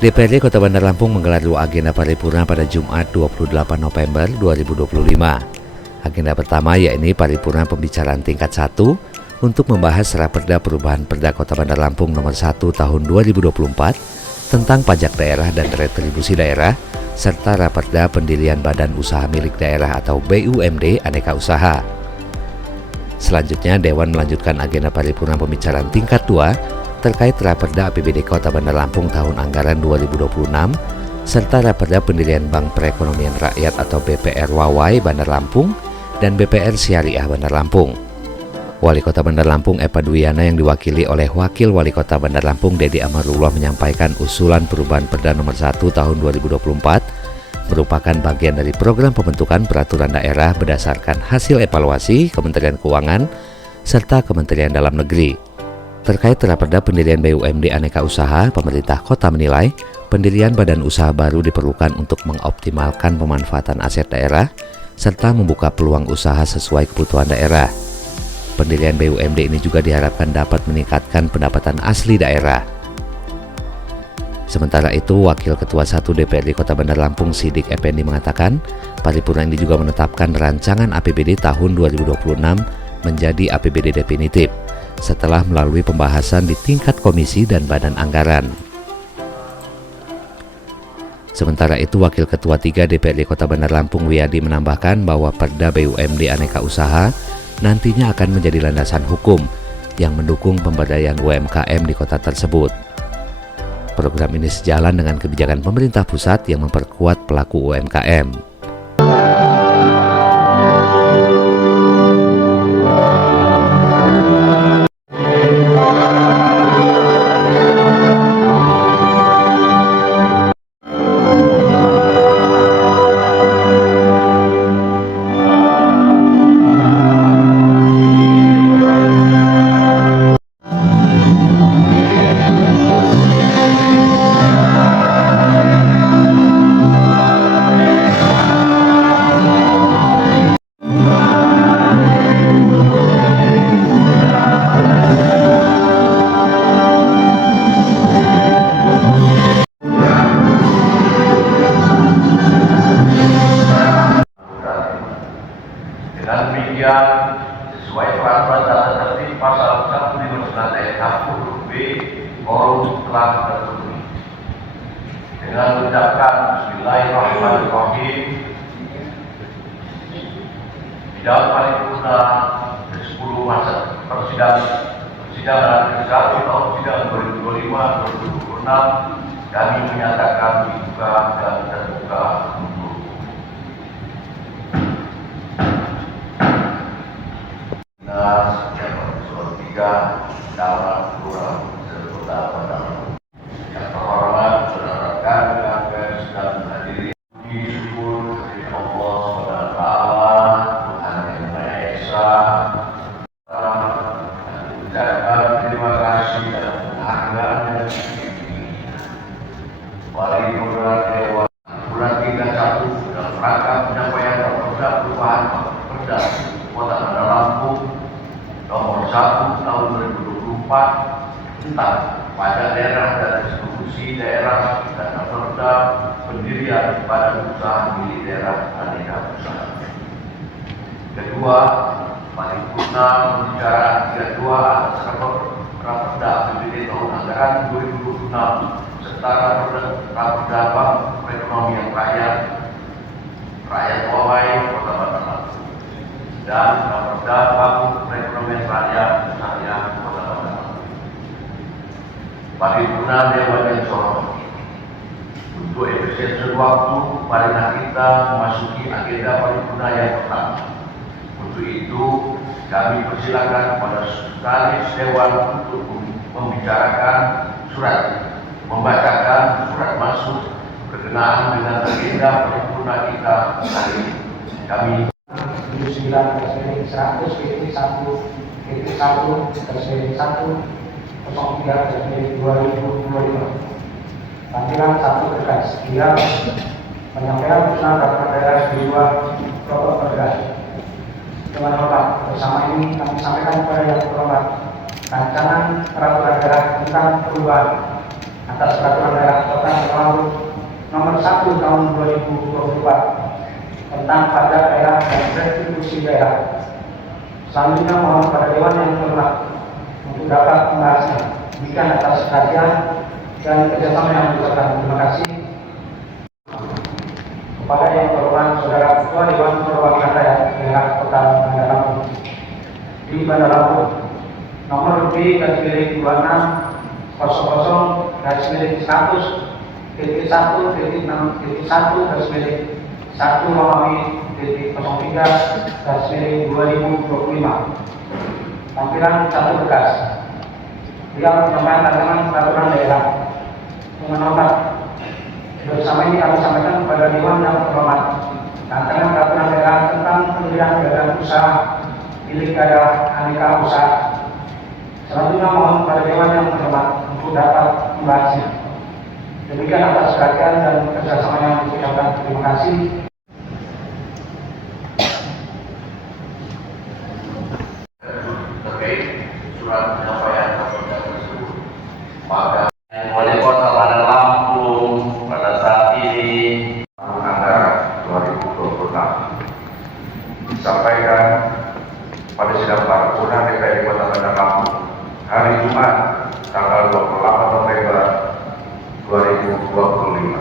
DPRD Kota Bandar Lampung menggelar 2 agenda paripurna pada Jumat 28 November 2025. Agenda pertama yakni paripurna pembicaraan tingkat 1 untuk membahas Raperda Perubahan Perda Kota Bandar Lampung nomor 1 tahun 2024 tentang pajak daerah dan retribusi daerah serta Raperda Pendirian Badan Usaha Milik Daerah atau BUMD Aneka Usaha. Selanjutnya Dewan melanjutkan agenda paripurna pembicaraan tingkat 2 terkait Raperda APBD Kota Bandar Lampung tahun anggaran 2026 serta Raperda Pendirian Bank Perekonomian Rakyat atau BPR Wawai Bandar Lampung dan BPR Syariah Bandar Lampung. Wali Kota Bandar Lampung Epa Dwiana yang diwakili oleh Wakil Wali Kota Bandar Lampung Dedi Amarullah menyampaikan usulan perubahan Perda nomor 1 tahun 2024 merupakan bagian dari program pembentukan peraturan daerah berdasarkan hasil evaluasi Kementerian Keuangan serta Kementerian Dalam Negeri. Terkait Raperda Pendirian BUMD Aneka Usaha, pemerintah kota menilai pendirian badan usaha baru diperlukan untuk mengoptimalkan pemanfaatan aset daerah serta membuka peluang usaha sesuai kebutuhan daerah. Pendirian BUMD ini juga diharapkan dapat meningkatkan pendapatan asli daerah. Sementara itu, Wakil Ketua 1 DPRD Kota Bandar Lampung Sidik Effendi mengatakan, paripurna ini juga menetapkan rancangan APBD tahun 2026 menjadi APBD definitif setelah melalui pembahasan di tingkat komisi dan badan anggaran. Sementara itu, Wakil Ketua 3 DPRD Kota Bandar Lampung Wiyadi menambahkan bahwa Perda BUMD Aneka Usaha nantinya akan menjadi landasan hukum yang mendukung pemberdayaan UMKM di kota tersebut. Program ini sejalan dengan kebijakan pemerintah pusat yang memperkuat pelaku UMKM. Dengan demikian, sesuai peraturan tata tertib pasal 159 ayat 1 huruf B, quorum telah terpenuhi. Dengan mengucapkan Bismillahirrahmanirrahim, di dalam paripurna ke-10 masa persidangan ke-1 tahun sidang 2025-2026 kami menyatakan dibuka dan terbuka untuk yang episode 3 dalam kurang serta pada yang terhormat saudara rekan dan hadirin disyukur dari Allah SWT Tuhan yang Maha Esa, ucapkan terima kasih dan penghargaan paripurna Dewan bulan 31 dalam rangka penyampaian Raperda Perubahan Perda Kota Bandar Lampung nomor 1 tahun 2024 tentang pajak daerah dan distribusi daerah dan Raperda Pendirian Badan Usaha Milik Daerah Aneka Usaha. Kedua, paripurna pembicaraan tingkat 2 atas Raperda APBD tahun anggaran 2026 serta Raperda Bank Perekonomian Rakyat Wawai Kota Bandar Lampung dan Raperda Bank Perekonomian Rakyat Syariah Kota Bandar Lampung. Paripurna Dewan yang soroti, untuk efisiensi waktu, marilah kita memasuki agenda paripurna yang pertama. Untuk itu, kami persilakan kepada Sekretaris Dewan untuk membacakan surat masuk berkenaan dengan agenda paripurna kita hari ini. Kami 79 garis 100 garis 1 garis 1 03 garis 2025. Tampilan 1 terkait sekian penyampaian usulan rapat daerah di 2 pokok perda. Dengan hormat, bersama ini kami sampaikan kepada yang terhormat rancangan peraturan daerah tentang perubahan atas Peraturan Daerah Kota Lampung Nomor 1 Tahun 2024 tentang pajak daerah dan retribusi daerah. Selanjutnya mohon pada Dewan yang terhormat untuk dapat membahasnya. Demikian atas perhatian dan kerjasama yang diucapkan. Terima kasih kepada yang terhormat Saudara Ketua Dewan Perwakilan Rakyat Daerah Kota Bandar Lampung di Bandar Lampung nomor B/2600/100/1 Romawi.1/03/2025. Tampilan 1 berkas. Yang penyampaian rancangan peraturan daerah. Dengan hormat, bersama ini kami sampaikan kepada Dewan yang terhormat rancangan peraturan daerah tentang pendirian badan usaha milik daerah aneka usaha. Selanjutnya mohon kepada Dewan yang terhormat untuk dapat membahasnya. Demikian atas perhatian dan kerjasama yang diucapkan. Terima kasih. Terkait surat penyampaian kepada tersebut, maka Wali Kota Bandar Lampung pada saat ini anggaran 2026 disampaikan pada sidang paripurna DPRD Kota Bandar Lampung hari Jumat tanggal 28 November 2025.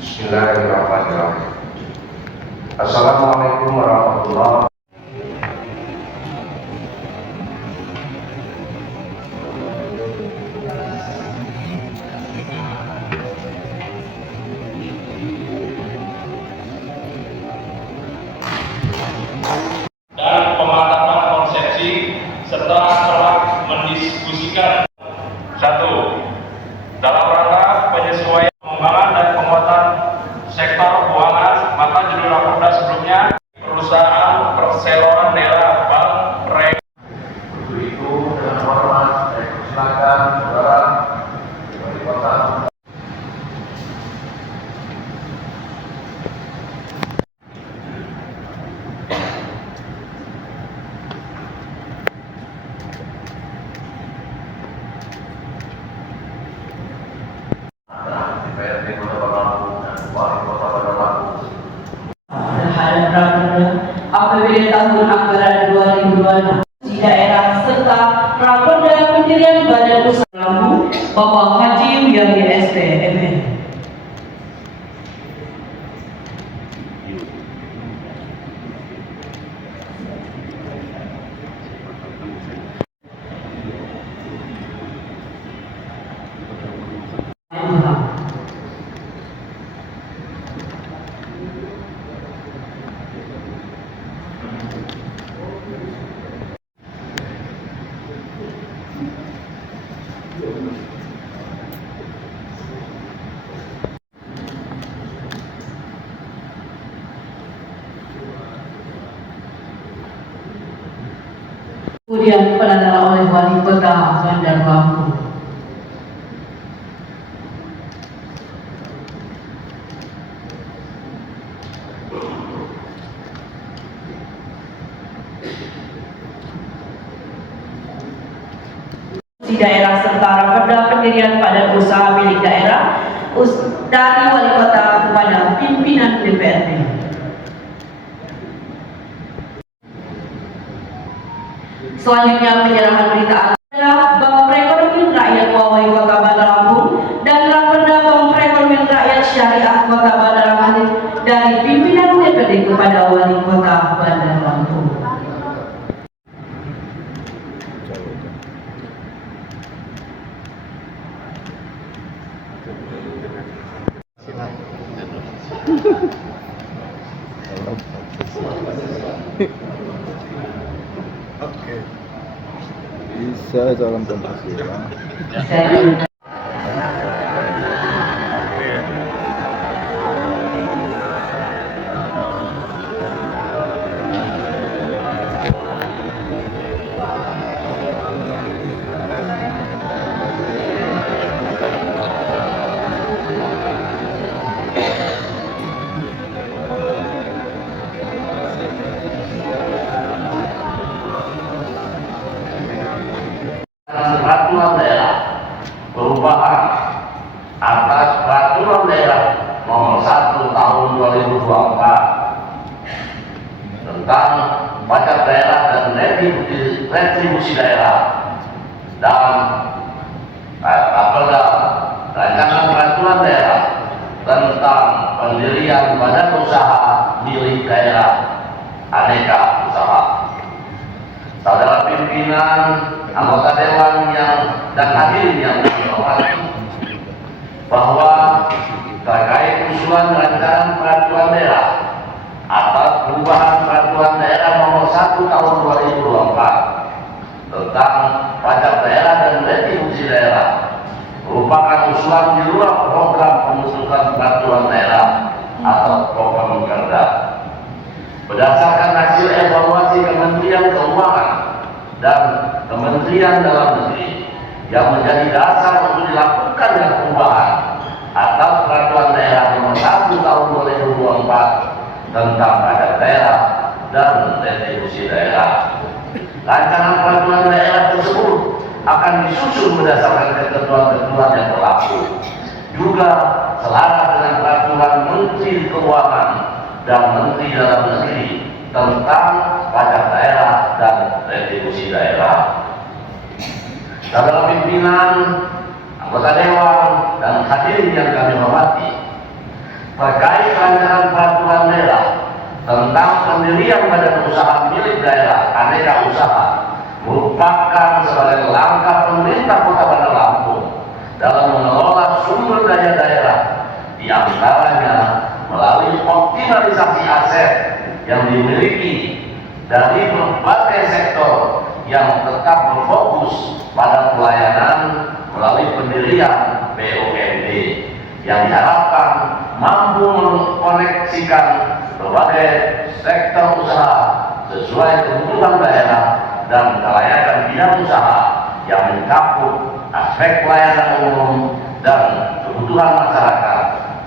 Bismillahirrahmanirrahim. Assalamualaikum warahmatullahi wabarakatuh. Dan pemantapan konsepsi serta telah mendiskusikan. 1. Dalam rangka penyesuaian pengembangan dan penguatan sektor keuangan, maka judul raporda sebelumnya perusahaan perseroan daerah bank Untuk itu dengan hormat saya persilakan saudara Wali Kota. DPRD Kota Bandar Lampung dan Wali Kota Bandar Lampung terhadap raperda APBD tahun anggaran 2026 di daerah serta raperda pendirian Badan Usaha Lampung Bapak Haji Wiyahi SP MN. Kemudian penandatanganan oleh Wali Kota Bandar Lampung. Di daerah serta raperda pendirian badan usaha milik daerah dari Wali Kota kepada pimpinan DPRD. Selanjutnya penyerahan berita acara Bank Perekonomian Rakyat Wali Kota Bandar Lampung dan raperda Bank Perekonomian Rakyat Syariah Kota Bandar Lampung dari pimpinan DPRD kepada Wali Kota Bandar Lampung. Oke. Bisa salam Pancasila. Serat Peraturan Daerah perubahan atas Peraturan Daerah Nomor 1 Tahun 2024 tentang pajak daerah dan retribusi daerah dan rancangan peraturan daerah tentang pendirian badan usaha milik daerah aneka usaha. Saudara pimpinan, anggota dewan dan hadirin yang dihormati, bahwa terkait usulan rancangan peraturan daerah atas perubahan Peraturan Daerah Nomor 1 Tahun 2024 tentang pajak daerah dan retribusi daerah merupakan usulan di luar program pembentukan peraturan daerah atau program Perda. Berdasarkan hasil evaluasi Kementerian Keuangan dan Kementerian Dalam Negeri yang menjadi dasar untuk dilakukannya perubahan atas Peraturan Daerah Nomor 1 Tahun 2024 tentang pajak daerah dan retribusi daerah. Rancangan peraturan daerah tersebut akan disusun berdasarkan ketentuan-ketentuan yang berlaku, juga selaras dengan peraturan Menteri Keuangan dan Menteri Dalam Negeri tentang pajak daerah dan retribusi daerah. Saudara pimpinan, anggota dewan dan hadirin yang kami hormati, terkait rancangan peraturan daerah tentang pendirian badan usaha milik daerah aneka usaha merupakan sebagai langkah pemerintah Kota Bandar Lampung dalam mengelola sumber daya daerah, di antaranya melalui optimalisasi aset yang dimiliki dari berbagai sektor yang tetap berfokus pada pelayanan melalui pendirian BUMD yang diharapkan mampu mengkoneksikan berbagai sektor usaha sesuai kebutuhan daerah dan kelayakan bidang usaha yang mencakup aspek pelayanan umum dan kebutuhan masyarakat,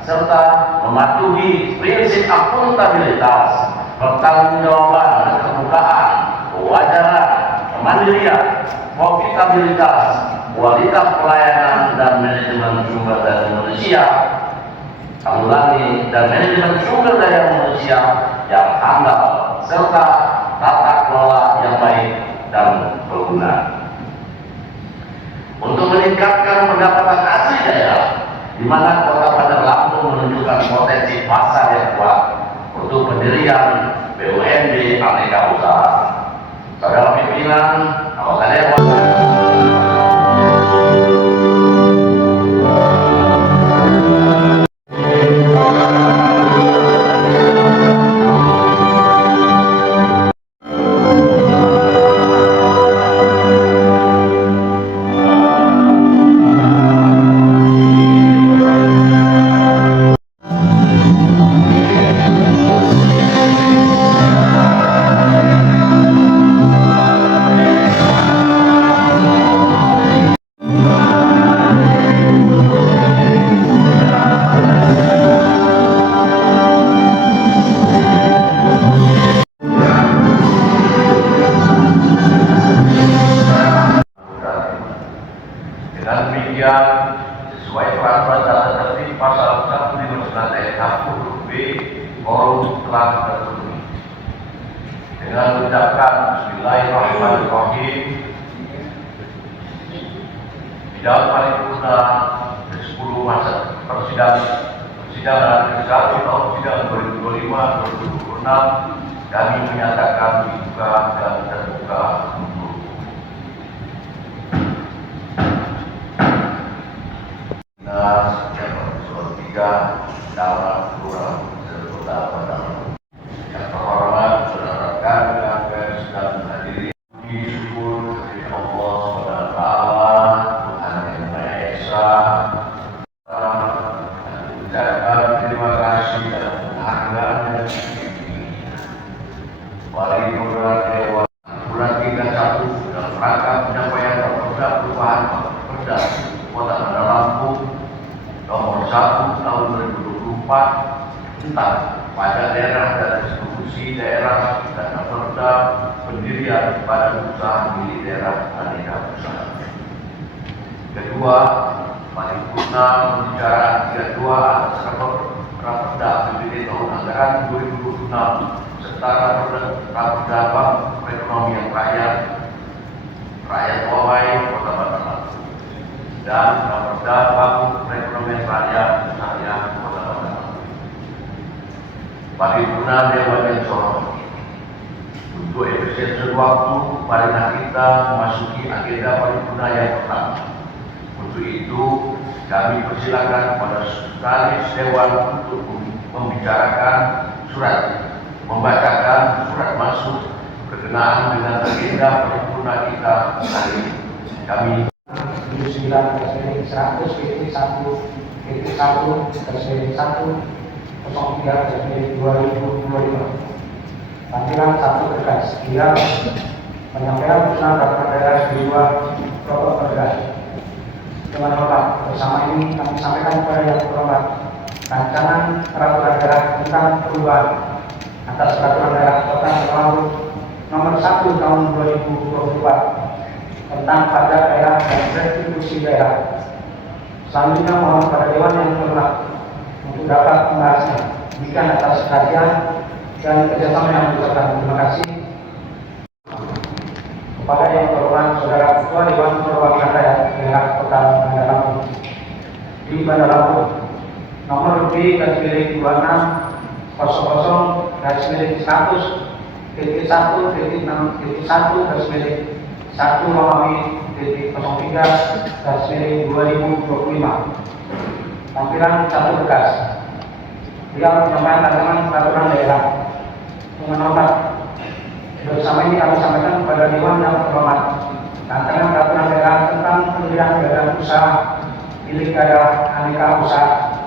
serta mematuhi prinsip akuntabilitas, pertanggungjawaban, keterbukaan, kewajaran, kemandirian, profitabilitas, kualitas pelayanan dan manajemen sumber daya manusia, dan manajemen sumber daya manusia yang handal, serta tata kelola yang baik dan berguna. Untuk meningkatkan pendapatan asli daerah, di mana Kota Bandar Lampung menunjukkan potensi pasar yang kuat untuk pendirian BUMD aneka usaha. Saudara pimpinan, anggota dewan. Dengan demikian, sesuai peraturan tata tertib pasal 159 ayat 1 huruf B, quorum telah terpenuhi. Dengan mengucapkan Bismillahirrahmanirrahim, di dalam paripurna ke-10 masa persidangan ke-1 tahun sidang 2025-2026 kami menyatakan dibuka dan terbuka untuk Episode 3 dalam kurang serta pada yang terhormat saudara rekan dan hadirin, syukur kepada Allah Subhanahu wa taala Tuhan yang Maha Esa, dan ucapkan terima kasih dan penghargaan yang tinggi paripurna dewan bulan 31 dalam rangka penyampaian program perubahan Perda Kota Bandar Lampung Nomor 1 Tahun 2024 tentang pajak daerah dan distribusi daerah dan Perda pendirian badan usaha milik daerah aneka usaha. kedua, paripurna pembicaraan tingkat 2 atas Raperda APBD tahun anggaran 2026 serta Raperda Bank Perekonomian Rakyat Wawai Kota Bandar Lampung dan Raperda Bank Perekonomian Rakyat Syariah Kota Bandar Lampung. Paripurna Dewan yang Sorotan. Untuk efisiensi waktu, marilah kita memasuki agenda paripurna yang pertama. Untuk itu, kami persilakan kepada Sekretaris Dewan untuk membacakan surat masuk berkenaan dengan agenda paripurna kita hari ini. Kami 79/100/1/1/1/03/2025. Tampilan 1 berkas penyampaian pesanan Rapat Daerah di 2 pokok berkas. Dengan hormat, bersama ini kami sampaikan kepada yang terhormat rancangan peraturan daerah tentang perubahan atas peraturan daerah Kota Bandar nomor 1 tahun 2024 tentang pajak daerah dan retribusi daerah. Selanjutnya mohon kepada Dewan yang terhormat untuk dapat membahasnya. Demikian atas perhatian dan kerjasama yang dilakukan. Terima kasih kepada yang terhormat Saudara Ketua Dewan Perwakilan Rakyat Daerah Kota Bandar Lampung di Bandar Lampung nomor B/100/1/1-1-1-03/2025. Tampilan 1 berkas yang penyampaian rancangan peraturan daerah. Dengan hormat, bersama ini kami sampaikan kepada Dewan yang terhormat rancangan peraturan daerah tentang pendirian badan usaha milik daerah aneka usaha.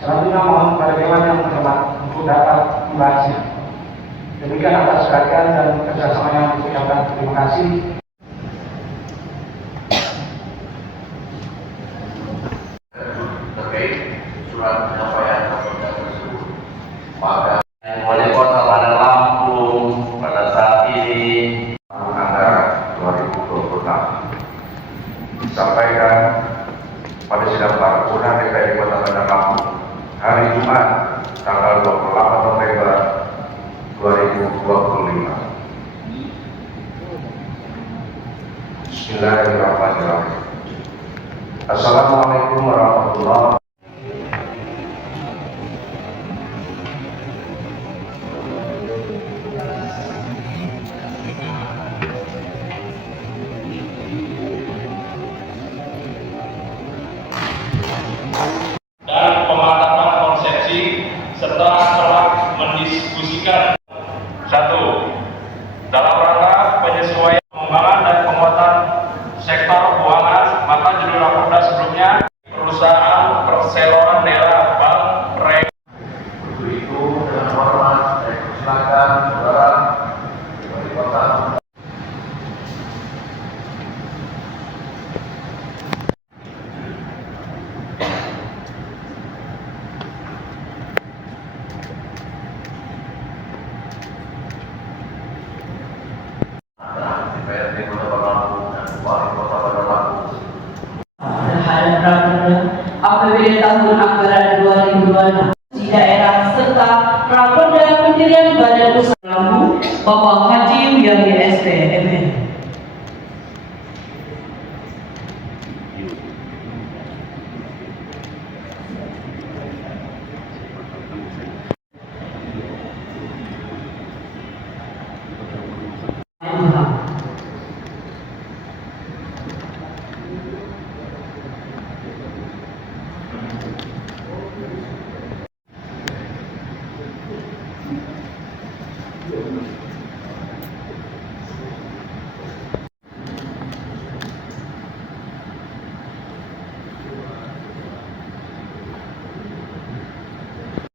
Selanjutnya mohon kepada Dewan yang terhormat untuk dapat membahasnya. Demikian atas perhatian dan kerjasama yang diucapkan. Terima kasih. terkait surat penyampaian Raperda tersebut, maka Wali Kota Bandar Lampung pada saat ini tahun anggaran 2026 disampaikan pada sidang paripurna DPRD Kota Bandar Lampung hari Jumat tanggal 28 November 2025. Bismillahirrahmanirrahim. Assalamualaikum warahmatullahi wabarakatuh. Dan pemantapan konsepsi serta telah mendiskusikan 1. Dalam rangka penyesuaian pengembangan dan penguatan sektor keuangan, maka judul raperda sebelumnya perusahaan perseroan daerah bank Untuk itu, dengan hormat saya persilakan Saudara Wali Kota DPRD Kota Bandar Lampung dan Wali Kota Bandar Lampung terhadap Raperda APBD tahun anggaran 2026 di daerah serta Raperda pendirian Badan Usaha Lampung Bapak Haji Wiyangi SP MN.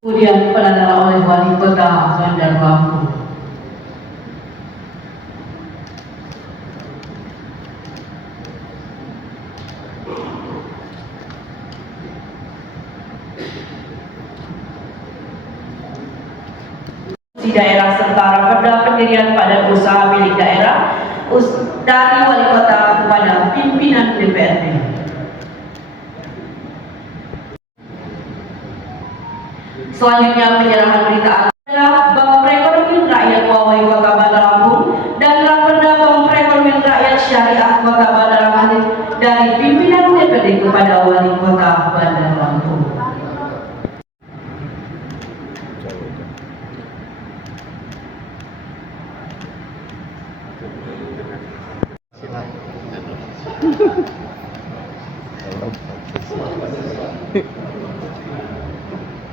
Kemudian penandatanganan oleh Wali Kota Bandar Lampung. Di daerah serta Raperda pendirian badan usaha milik daerah dari Wali Kota kepada pimpinan DPRD. Selanjutnya penyerahan berita adalah Bank Perekonomian Rakyat Wawai Kota Bandar Lampung dan Raperda Bank Perekonomian Rakyat Syariah Kota Bandar Lampung dari pimpinan DPD kepada Wali Kota Bandar Lampung.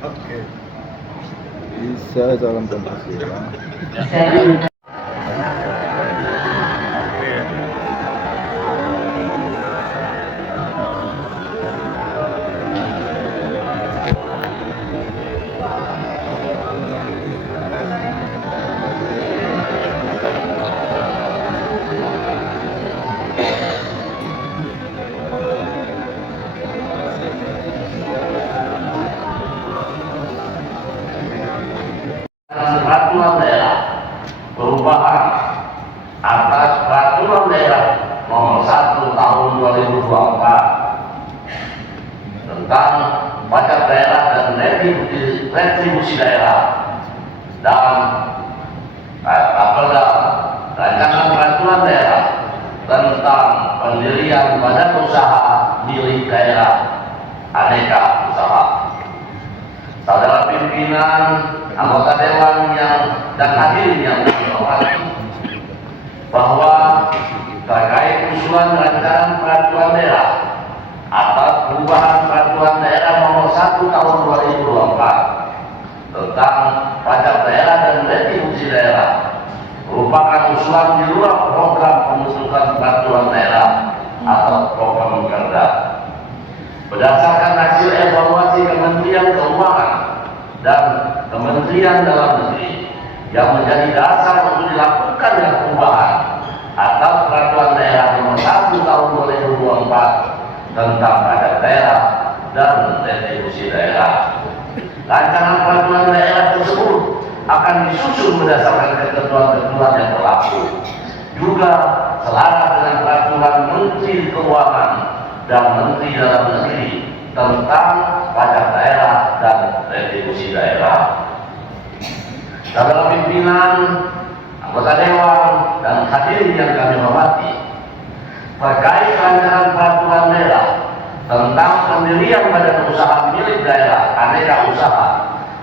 Oke. Bisa salam Pancasila. Peraturan daerah perubahan atas peraturan daerah nomor 1 tahun 2024 tentang pajak daerah dan retribusi daerah dan Raperda rancangan peraturan daerah tentang pendirian badan usaha milik daerah aneka usaha. Saudara pimpinan, anggota dewan dan hadirin yang dihormati, bahwa terkait usulan rancangan peraturan daerah atas perubahan peraturan daerah nomor 1 tahun 2024 tentang pajak daerah dan retribusi daerah merupakan usulan di luar program pembentukan peraturan daerah atau program Perda. Berdasarkan hasil evaluasi Kementerian Keuangan dan Kementerian Dalam Negeri yang menjadi dasar untuk dilakukannya perubahan atas peraturan daerah nomor 1 tahun 2024 tentang pajak daerah dan retribusi daerah. Rancangan peraturan daerah tersebut akan disusun berdasarkan ketentuan-ketentuan yang berlaku, juga selaras dengan peraturan Menteri Keuangan dan Menteri Dalam Negeri tentang pajak daerah dan retribusi daerah. Saudara pimpinan, anggota dewan dan hadirin yang kami hormati, terkait rancangan peraturan daerah tentang pendirian badan usaha milik daerah aneka usaha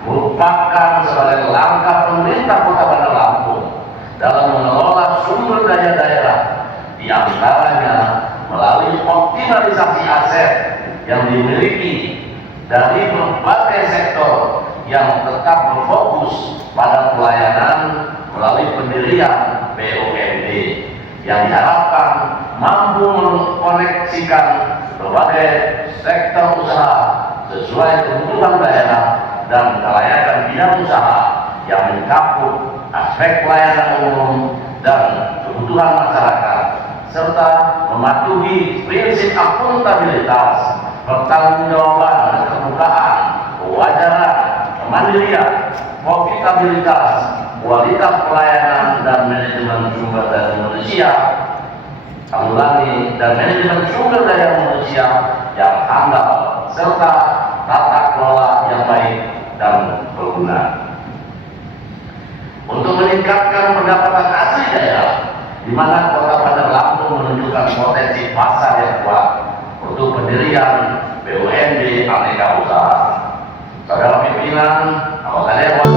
merupakan sebagai langkah pemerintah Kota Bandar Lampung dalam mengelola sumber daya daerah, di antaranya melalui optimalisasi aset yang dimiliki dari berbagai sektor yang tetap berfokus pada pelayanan melalui pendirian BUMD yang diharapkan mampu mengkoneksikan berbagai sektor usaha sesuai kebutuhan daerah dan kelayakan bidang usaha yang mencakup aspek pelayanan umum dan kebutuhan masyarakat, serta mematuhi prinsip akuntabilitas, pertanggungjawaban dan kebukaan, kewajaran, kemandirian, profitabilitas, kualitas pelayanan dan manajemen sumber daya manusia, dan manajemen sumber daya manusia yang handal, serta tata kelola yang baik dan berguna. Untuk meningkatkan pendapatan asli daerah, di mana Kota Bandar Lampung menunjukkan potensi pasar yang kuat untuk pendirian BUMD aneka usaha. Saudara pimpinan, anggota dewan.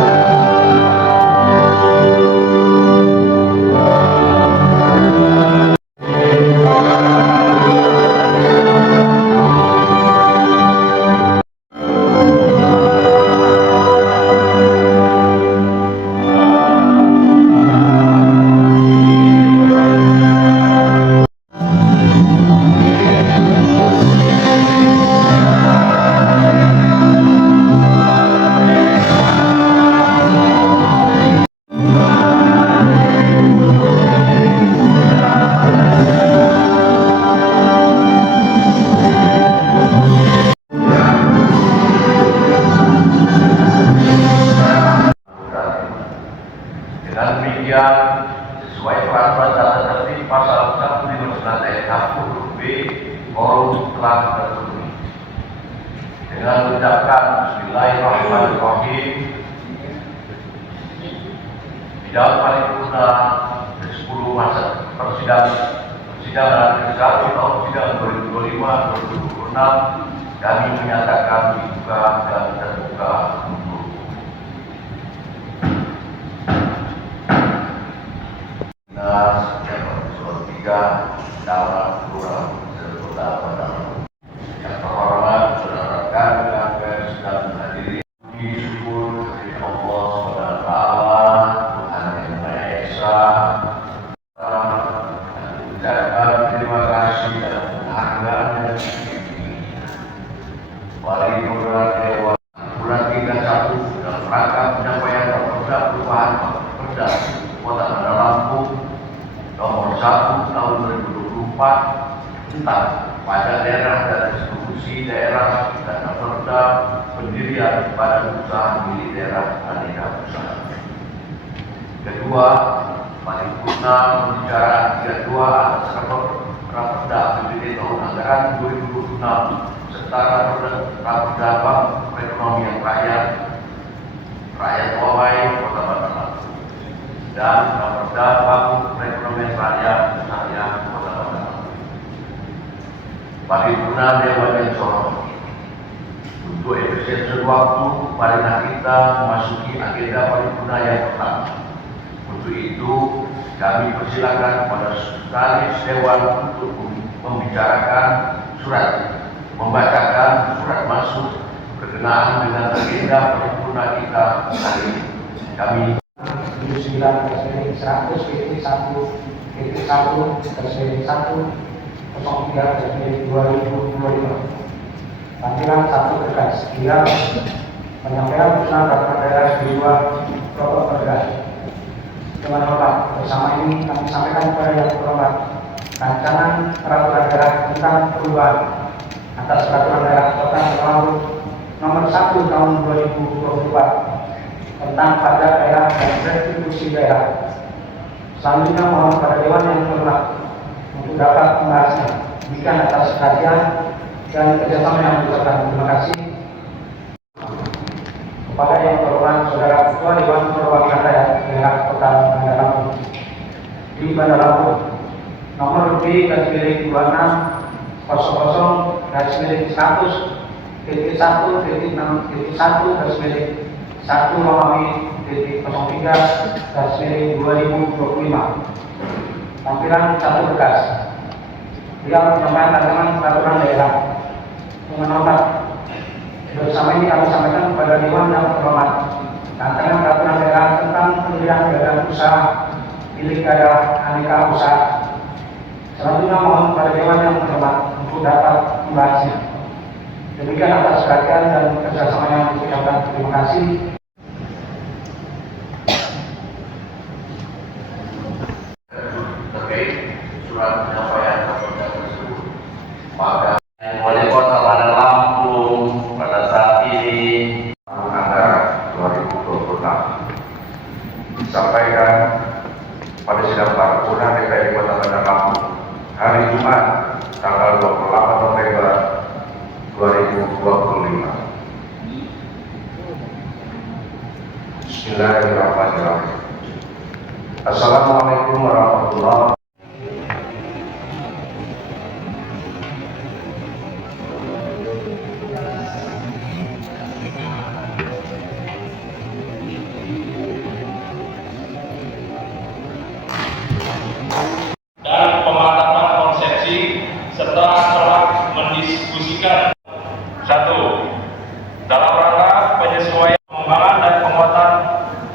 Dengan demikian, sesuai peraturan tata tertib pasal 159 ayat 1 huruf B, quorum telah terpenuhi. dengan mengucapkan Bismillahirrahmanirrahim. Di dalam paripurna ke-10 masa persidangan ke-1 tahun sidang 2025-2026 kami menyatakan dibuka dan terbuka untuk Dinas yang Eselon 3 Dalam Kelurahan Kota Padang. Yang terhormat saudara rekan pers dan hadirin, puji syukur kepada Allah SWT, Tuhan yang Maha Esa. Ucapkan terima kasih dan penghargaan yang paripurna Dewan bulan 31 dalam rangka penyampaian Raperda Perubahan Perda Kota Bandar Lampung nomor 1 tahun 2024 tentang pajak daerah dan distribusi daerah dan Raperda pendirian badan usaha milik daerah aneka usaha. Kedua, paripurna pembicaraan 32 atas Raperda APBD tahun anggaran 2026 serta Raperda Bank Perekonomian Rakyat Wawai Kota Bandar Lampung dan Raperda Bank Perekonomian Rakyat Syariah Kota Bandar Lampung. Paripurna Dewan yang soroti, untuk efisiensi waktu, marilah kita memasuki agenda paripurna yang pertama. Untuk itu, kami persilakan kepada Sekretaris Dewan untuk membacakan surat masuk berkenaan dengan agenda paripurna kita hari ini. Kami 9-1-1-1-03-2025 Tampilan 1 berkas penyampaian usulan rapat daerah di 2 pokok berkas. Dengan hormat, bersama ini kami sampaikan kepada yang terhormat rancangan peraturan daerah tentang perubahan atas peraturan daerah Kota Bandar Lampung nomor 1 tahun 2024 tentang pajak daerah dan restitusi daerah. Selanjutnya mohon kepada Dewan yang terhormat untuk dapat membahasnya. Demikian atas perhatian dan kerjasama yang diucapkan. Terima kasih kepada yang terhormat Saudara Ketua Dewan Perwakilan Rakyat Daerah Kota Bandar Lampung di Bandar Lampung nomor B/100-100-1-1-Romawi.03/2025 tampilan 1 berkas yang penyampaian rancangan peraturan daerah. Dengan hormat, bersama ini kami sampaikan kepada Dewan yang terhormat rancangan peraturan daerah tentang pendirian badan usaha milik daerah aneka usaha. Selanjutnya mohon kepada Dewan yang terhormat untuk dapat membahasnya. Demikian atas perhatian dan kerjasama yang diucapkan. Terima kasih. terkait surat penyampaian Raperda tersebut, maka Wali Kota Bandar Lampung pada saat ini anggaran 2026 disampaikan pada sidang paripurna DPRD Kota Bandar Lampung hari Jumat tanggal 28 November 2025. Bismillahirrahmanirrahim. Assalamualaikum warahmatullahi wabarakatuh. Dan pemantapan konsepsi serta telah mendiskusikan 1. Dalam rangka penyesuaian pengembangan dan penguatan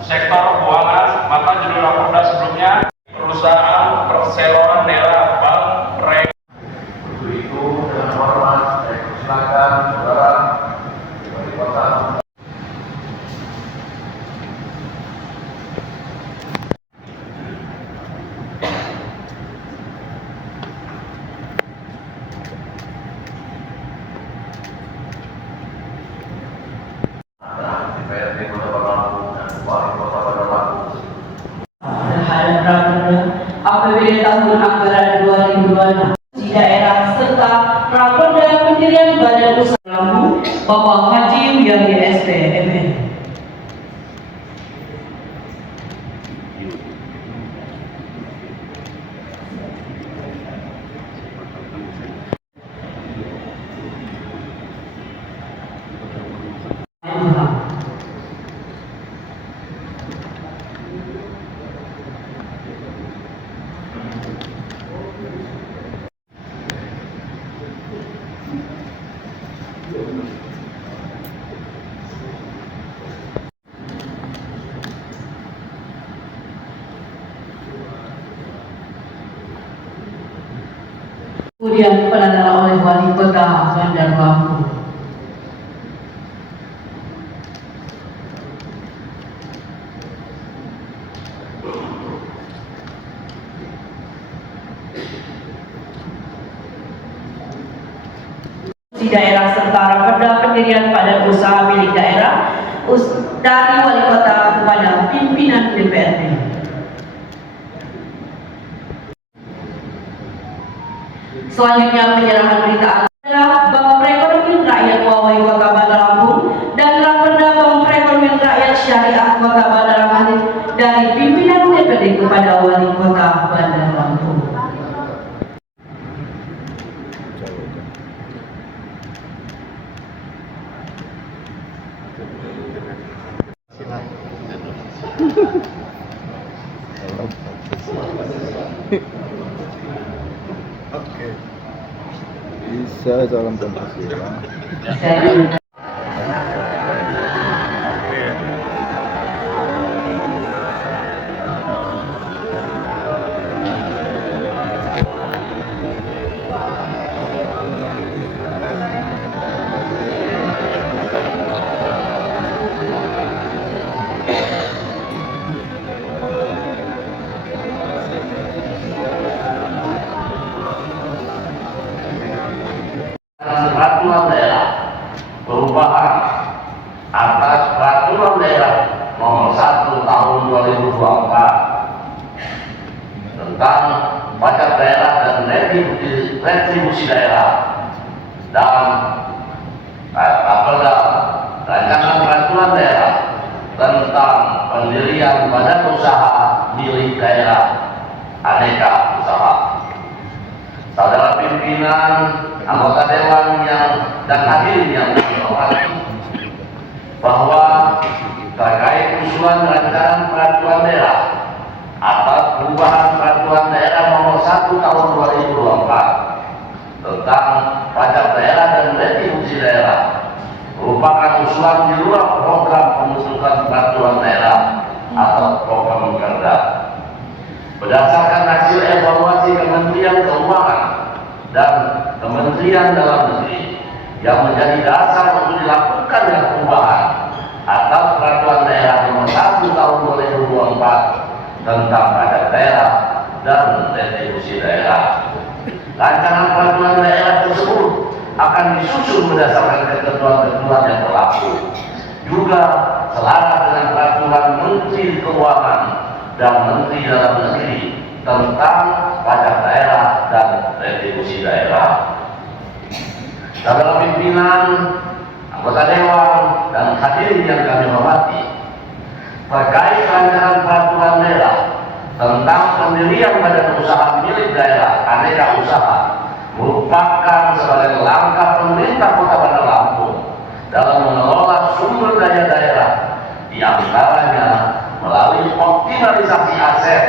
sektor keuangan, maka judul raperda sebelumnya perusahaan perseroan daerah bank Untuk itu, dengan hormat saya persilakan saudara Wali Kota. DPRD Kota Bandar Lampung dan Wali Kota Bandar Lampung terhadap Raperda APBD tahun anggaran 2026 di daerah serta Raperda pendirian badan usaha Lampung Bapak Haji Wiyadi SP, MN. Kemudian penandatanganan oleh Wali Kota Bandar Lampung. Di daerah serta perda pendirian badan usaha milik daerah dari Wali Kota kepada pimpinan DPRD. Selanjutnya penyerahan berita adalah Bank Perekonomian Rakyat Wawai Kota Bandar Lampung dan Raperda Bank Perekonomian Rakyat Syariah Kota Bandar Lampung dari pimpinan DPRD kepada Wali Kota Bandar Lampung. Oke. Bisa salam Pancasila. Peraturan daerah perubahan atas peraturan daerah nomor 1 tahun 2024 tentang pajak daerah dan retribusi daerah dan apabila rancangan peraturan daerah tentang pendirian badan usaha milik daerah aneka usaha. Saudara pimpinan, anggota dewan dan hadirin yang berhormat, bahwa terkait usulan rancangan peraturan daerah atas perubahan peraturan daerah nomor 1 tahun 2024 tentang pajak daerah dan retribusi daerah merupakan usulan di luar program pembentukan peraturan daerah atau program Perda. Berdasarkan hasil evaluasi Kementerian Keuangan dan Kementerian Dalam Negeri yang menjadi dasar untuk dilakukannya perubahan atas peraturan daerah nomor 1 tahun 2024 tentang pajak daerah dan retribusi daerah. Rancangan peraturan daerah tersebut akan disusun berdasarkan ketentuan-ketentuan yang berlaku, juga selaras dengan peraturan Menteri Keuangan dan Menteri Dalam Negeri tentang pajak daerah dan retribusi daerah. Saudara pimpinan, anggota dewan dan hadirin yang kami hormati, terkait rancangan peraturan daerah tentang pendirian badan usaha milik daerah aneka usaha merupakan sebagai langkah pemerintah Kota Bandar Lampung dalam mengelola sumber daya daerah, di antaranya melalui optimalisasi aset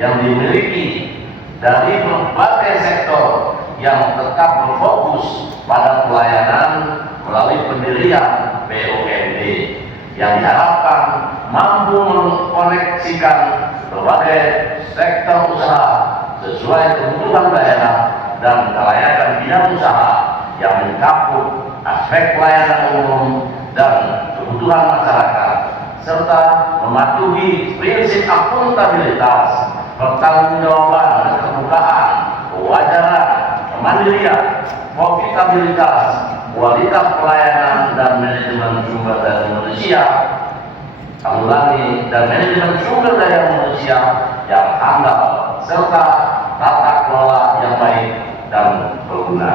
yang dimiliki dari berbagai sektor yang tetap berfokus pada pelayanan melalui pendirian BUMD yang diharapkan mampu mengkoneksikan berbagai sektor usaha sesuai kebutuhan daerah dan kelayakan bidang usaha yang mencakup aspek pelayanan umum dan kebutuhan masyarakat, serta mematuhi prinsip akuntabilitas, pertanggungjawaban, keterbukaan, kewajaran, kemandirian, profitabilitas, kualitas pelayanan dan manajemen sumber daya manusia, dan manajemen sumber daya manusia yang handal, serta tata kelola yang baik dan berguna.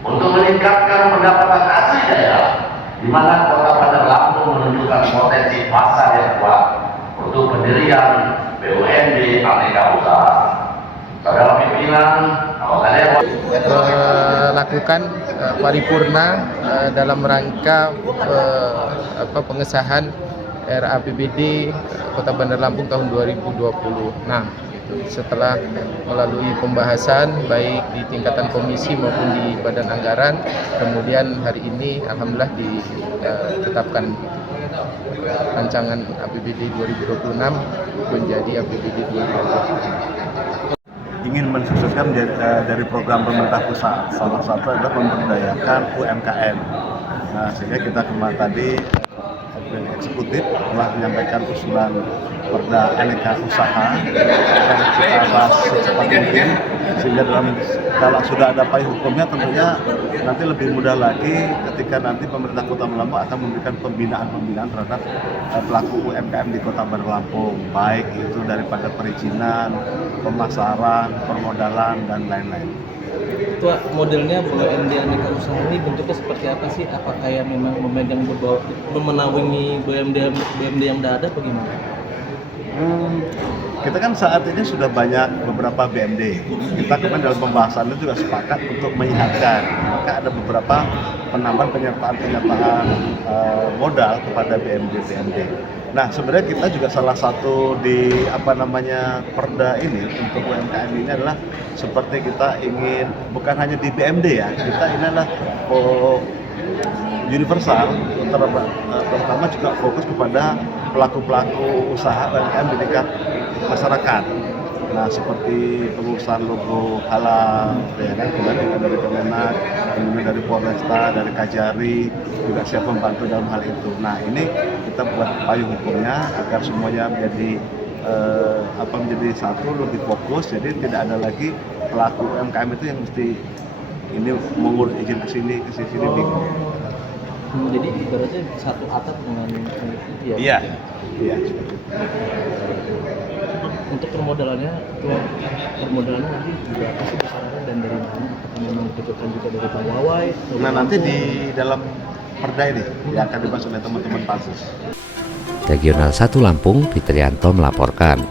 Untuk meningkatkan pendapatan asli daerah, di mana Kota Bandar Lampung menunjukkan potensi pasar yang kuat untuk pendirian BUMD aneka usaha. Saudara pimpinan, anggota dewan lakukan paripurna dalam rangka pengesahan RAPBD Kota Bandar Lampung tahun 2020. Nah, setelah melalui pembahasan baik di tingkatan komisi maupun di badan anggaran, kemudian hari ini alhamdulillah ditetapkan rancangan APBD 2026 menjadi APBD 2020. Ingin mensukseskan dari program pemerintah pusat, salah satu adalah memberdayakan UMKM. Nah, sehingga kita kemarin tadi eksekutif telah menyampaikan usulan perda aneka usaha yang kita bahas secepat mungkin, sehingga kalau sudah ada payung hukumnya tentunya nanti lebih mudah lagi ketika nanti pemerintah Kota Bandar Lampung akan memberikan pembinaan terhadap pelaku UMKM di Kota Bandar Lampung, baik itu daripada perizinan, pemasaran, permodalan, dan lain-lain. Itu modelnya BUMD aneka usaha ini bentuknya seperti apa sih? Apa kayak memang memegang menaungi BUMD yang udah ada, bagaimana? Kita kan saat ini sudah banyak beberapa BUMD. Kita kemarin dalam pembahasan itu juga sepakat untuk menyehatkan. Maka ada beberapa penyertaan modal kepada BUMD. Nah, sebenarnya kita juga salah satu di perda ini untuk UMKM ini adalah seperti kita ingin bukan hanya di BUMD ya, kita ini adalah universal, terutama juga fokus kepada pelaku-pelaku usaha UMKM di tingkat masyarakat. Nah, seperti pengurusan logo halal, ya kan, kemudian dari Kemenak, kemudian dari Polresta, dari Kajari juga siap membantu dalam hal itu. Nah, ini kita buat payung hukumnya agar semuanya menjadi menjadi satu, lebih fokus. Jadi tidak ada lagi pelaku UMKM itu yang mesti ini mengurus izin ke sini bingung. Jadi ibaratnya satu atap dengan Iya. Untuk permodalannya nanti juga apa sih besarannya dan dari mana? Apakah memang dibutuhkan juga dari Pak Wawai? Nah, nanti di dalam perda ini yang akan dibahas oleh teman-teman pansus. Regional 1 Lampung, Fitrianto melaporkan.